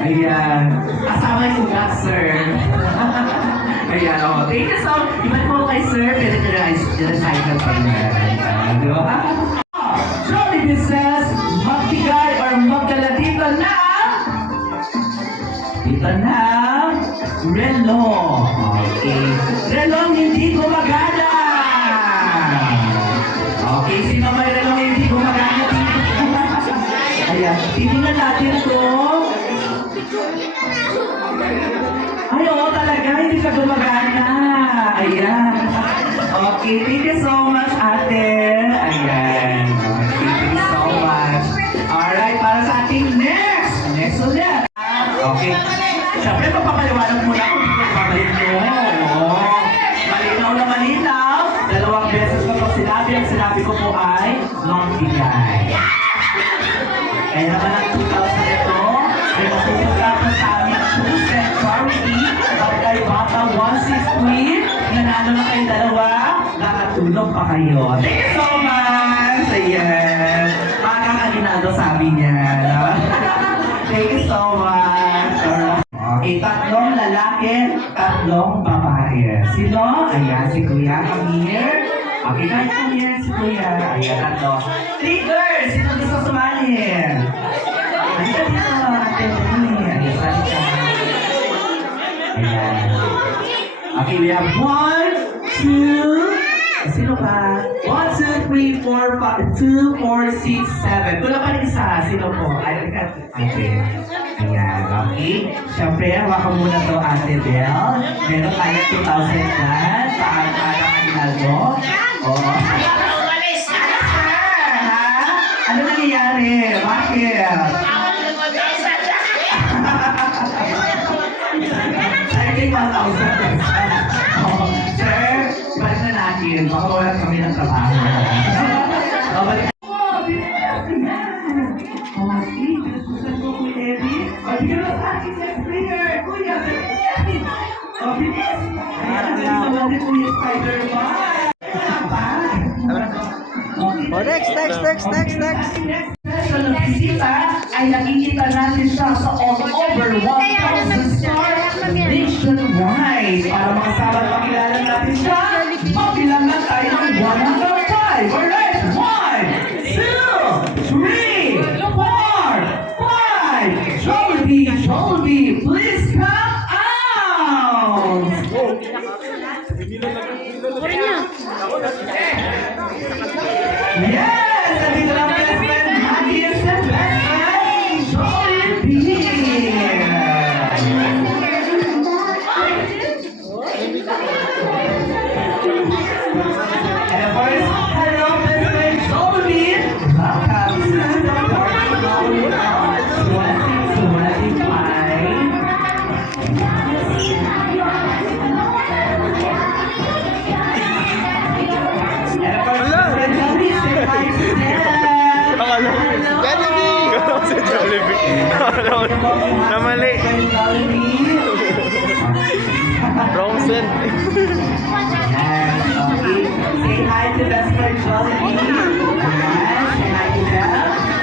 Ayan. Kasama yung sugat, sir. Ayan, o. Thank you so much. Iban po kay sir, pwede nyo na-recycle pa rin. Di ba? Jollibee says, magbigay or magdala dito na relo. Okay. Relong hindi gumagana. Okay, sino may relong hindi gumagana? Ayan. Titingnan natin ito. Ay, oo, talaga, hindi ka gumagana. Ayan. Okay, thank you so much, ate. Ayan. Okay, thank you so much. Alright, para sa ating next. Next ulit. Okay. Siyempre, papapaliwanag muna kung hindi ko pabalik nyo. Malinaw na malinaw. 2 beses ko itong sinabi. Ang sinabi ko po ay magbigay. Kaya naman ang 2,000 ito, ay matutuga po sa aming Choose and Charity at kay Bata 163, nanalo na kayo 2, nakatulog pa kayo. Thank you so much! Ayan. Makakaginado sabi niya. Thank you so much. Okay, 3 lalaki, 3 babae. Sino? Ayan, si Kuya. Come here. Okay, kahit come here si Kuya. Ayan, 3. 3 girls! Sino gusto sumali? Ayan, dito. Ate, ayan, sali ka. Ayan. Okay, we have 1, 2, sino pa? 1, 2, 3, 4, 5, 2, 4, 6, 7. Kulang pa rin isa. Sino po? Okay. Ayan, okay. Siyempre, hawakan muna to Ate Belle. Meron tayo 2,000 yan. Paano Aguinaldo? Oo. Ano nangyayari? Bakit? 1,000 pesos. Sir, balik na natin. Baka wala kami ng trabaho. Balik. Okay, gustusan mo Kuya Eddie? Bigyan mo sa akin sa player. Kuya, Eddie. Bilis. Ayan, galing naman din Kuya Spider-Man. Next. Session ng bisita ay nakikita natin siya sa all over 1,000 stars nationwide. Para makasama at makilala natin siya, mabilang na tayo ng 105. Alright, 1, 2, 3, 4, 5. Jollibee, please come out! Yes! Nandito lang best friend, happiest and best friend, Jollibee! And of course, hello best friend, Jollibee! Welcome to the party going on 2025. And of course, best friend Jollibee, say hi to them! Si Jollibee. Namali. Wrong send. Say hi to best friend Jollibee. Say hi to them.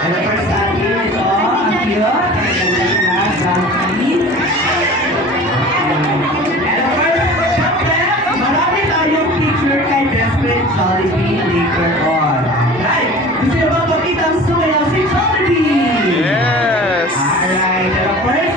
And the first time ito, ang cute. And of course, syempre, marami tayong picture kay best friend Jollibee later on. Right? Gusto nyo ba makita ang sumayaw si Jollibee? Yes. Alright, and of course,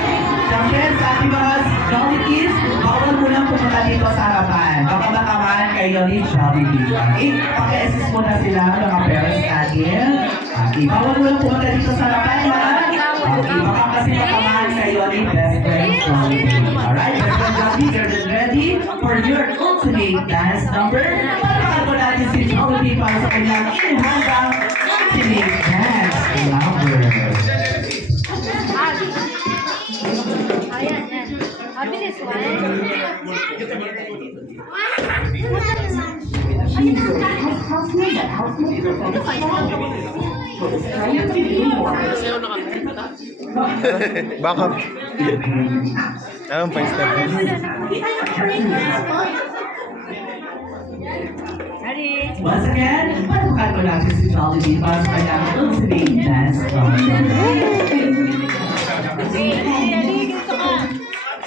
syempre sa ating mga Jollibees, bawal mo lang pumunta dito sa harapan. Baka matamaan kayo ni Jollibee. Okay? Paki-assist muna sila mga parents natin. Okay, bawal mo lang pumunta dito sa harapan, ha? Okay, baka kasi matamaan kayo ni best friend Jollibee. Alright, best friend Jollibee, you're ready for your ultimate dance number? Palakad mo natin si Jollibee para sa kanyang inihanggang ultimate dance number. Ayan. Mabilis, 1. Backup. Anong 5-star? Once again, palakpakan mo natin si Jollibee para sa kanyang ultimate dance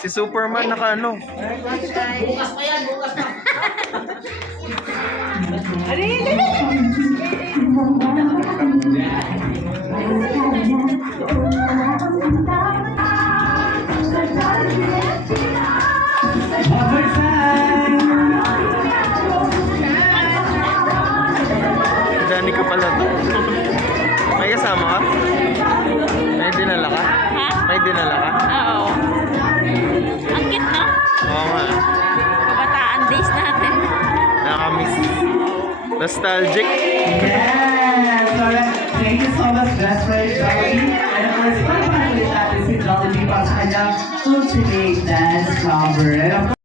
Si Superman naka ano? One time! Johnny ka pala to. May kasama ka? May dinala ka? Ha? May dinala ka? Oo. Ang cute, no? Oo nga. Kabataan days natin. Nakamiss. Nostalgic. Yes! Alright, thank you so much, best friend Jollibee. And of course, palakpakan ulit natin si Jollibee para sa kanyang ultimate dance number. And of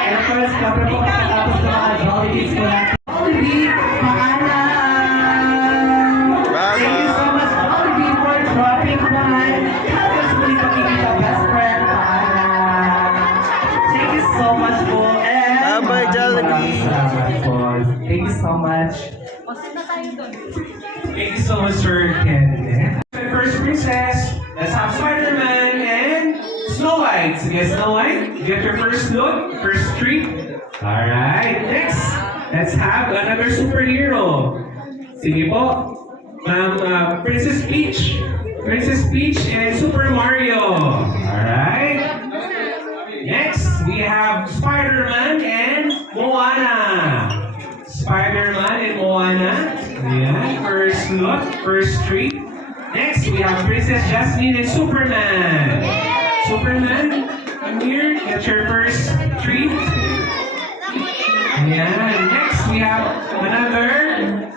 And of course, kapag po kakatapos ng mga Jollibees po natin. Jollibee, paalam! Bye-bye. Thank you so much, Jollibee, for dropping by. Tapos muli pakikita, best friend, paalam! Thank you so much po. And Bye-bye, Jollibee. maraming salamat po. Thank you so much. Thank you so much, Sir Ken. First princess, let's have Spider-Man and Snow White. Sige, Snow White, get your first look, first treat. Alright, next, let's have another superhero. Sige po, Princess Peach. Princess Peach and Super Mario. Alright. Next, we have Spider-Man and Moana. Spider-Man and Moana. Yeah, first look, first treat. Next, we have Princess Jasmine and Superman. Superman, come here, get your first treat. Yeah, next we have another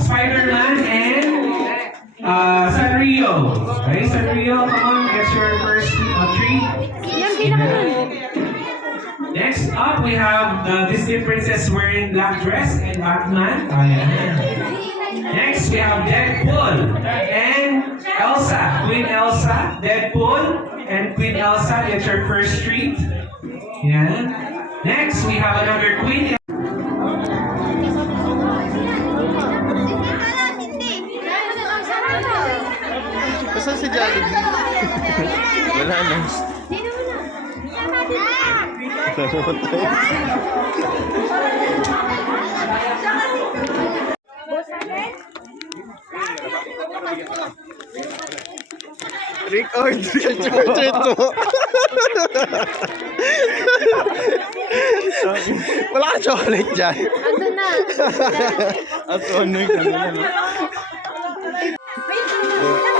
Spider-Man and Sanrio. Okay, Sanrio, come on, get your first treat. Next up, we have the Disney princess wearing black dress and Batman. Next, we have Deadpool and Elsa. Queen Elsa, Deadpool, and Queen Elsa, get your first treat. Yeah. Next, we have another Queen. Saan si Jollibee? Wala na. Trick or treat mo. Wala ka chocolate dyan. Ando na. At ano yung kanina, no? Wait,